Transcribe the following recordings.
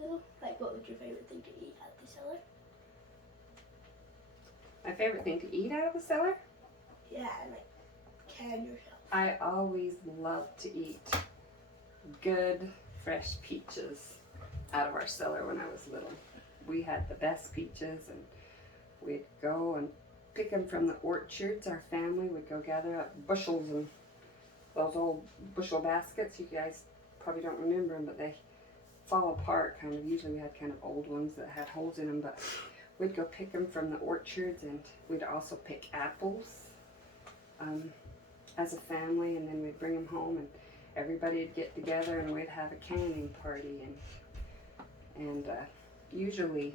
little? Like, what was your favorite thing to eat at the cellar? My favorite thing to eat out of the cellar? Yeah, and like, can yourself. I always loved to eat good, fresh peaches out of our cellar when I was little. We had the best peaches, and we'd go and pick them from the orchards. Our family would go gather up bushels and those old bushel baskets. You guys probably don't remember them, but they fall apart kind of. Usually we had kind of old ones that had holes in them, but we'd go pick them from the orchards, and we'd also pick apples as a family, and then we'd bring them home, and everybody would get together, and we'd have a canning party, and usually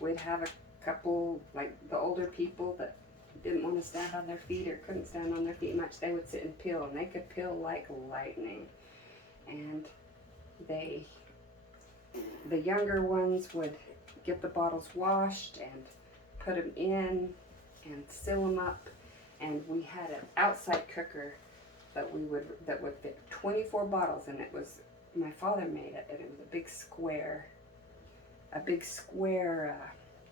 we'd have a couple, like the older people that didn't want to stand on their feet or couldn't stand on their feet much, they would sit and peel, and they could peel like lightning. And the younger ones would get the bottles washed and put them in and seal them up. And we had an outside cooker that would fit 24 bottles, and it was, my father made it, and it was a big square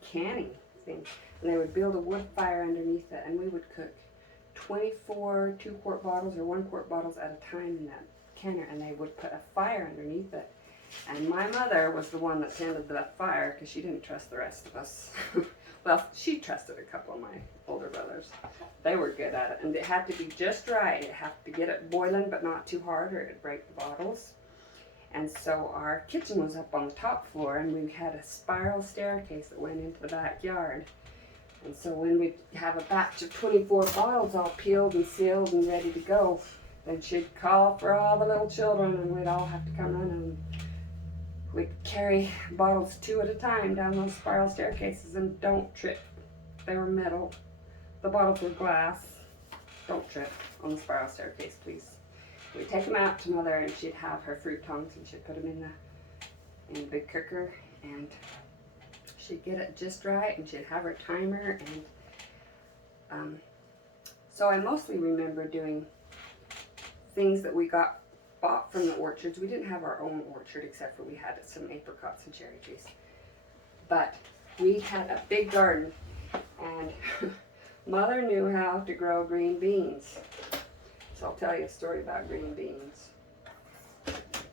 canning thing. And they would build a wood fire underneath it, and we would cook 24 2-quart bottles or 1-quart bottles at a time in that canner, and they would put a fire underneath it. And my mother was the one that tended the fire because she didn't trust the rest of us. Well, she trusted a couple of my older brothers. They were good at it, and it had to be just right. It had to get it boiling, but not too hard, or it'd break the bottles. And so our kitchen was up on the top floor, and we had a spiral staircase that went into the backyard. And so when we'd have a batch of 24 bottles all peeled and sealed and ready to go, then she'd call for all the little children, and we'd all have to come in, and we'd carry bottles 2 at a time down those spiral staircases, and don't trip. They were metal. The bottles were glass. Don't trip on the spiral staircase, please. We'd take them out to Mother, and she'd have her fruit tongs, and she'd put them in the big cooker, and she'd get it just right, and she'd have her timer. And so I mostly remember doing things that we bought from the orchards. We didn't have our own orchard, except for we had some apricots and cherry trees. But we had a big garden, and Mother knew how to grow green beans. So I'll tell you a story about green beans.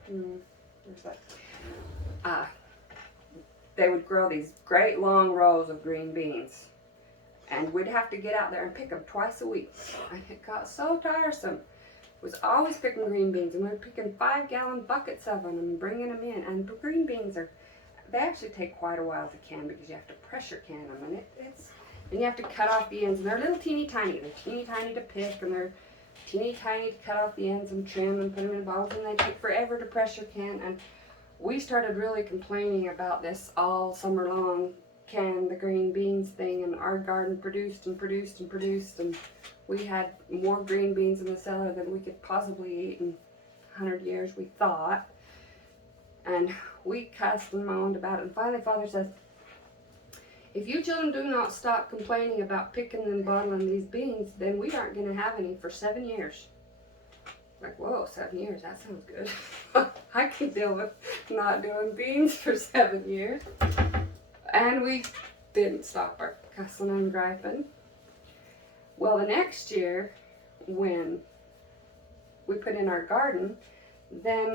Where's that? They would grow these great long rows of green beans, and we'd have to get out there and pick them twice a week. And it got so tiresome. It was always picking green beans, and we were picking 5-gallon buckets of them and bringing them in. And the green beans they actually take quite a while to can, because you have to pressure can them, and and you have to cut off the ends, and they're little teeny tiny. They're teeny tiny to pick, and they're teeny tiny to cut off the ends and trim and put them in bottles, and they take forever to pressure can. And we started really complaining about this all summer long, can the green beans thing, and our garden produced and produced and produced, and we had more green beans in the cellar than we could possibly eat in 100 years, we thought. And we cussed and moaned about it, and finally Father said, if you children do not stop complaining about picking and bottling these beans, then we aren't going to have any for 7 years. Like, whoa, 7 years, that sounds good. I can deal with not doing beans for 7 years. And we didn't stop our cussing and griping. Well, the next year, when we put in our garden, then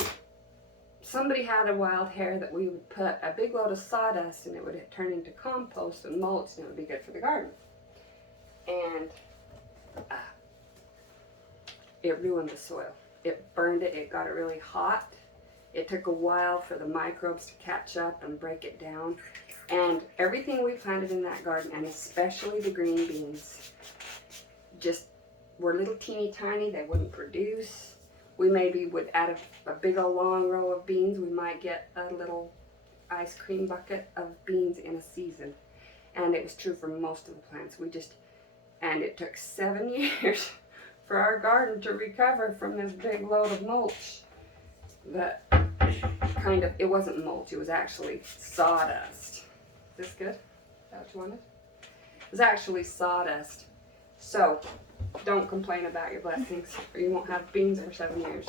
somebody had a wild hair that we would put a big load of sawdust, and it would turn into compost and mulch, and it would be good for the garden. And it ruined the soil. It burned it. It got it really hot. It took a while for the microbes to catch up and break it down. And everything we planted in that garden, and especially the green beans, just were little teeny tiny. They wouldn't produce. We maybe would add a big old long row of beans. We might get a little ice cream bucket of beans in a season. And it was true for most of the plants. And it took 7 years for our garden to recover from this big load of mulch. That it wasn't mulch, it was actually sawdust. Is this good? Is that what you wanted? It was actually sawdust. So, don't complain about your blessings, or you won't have beans for 7 years.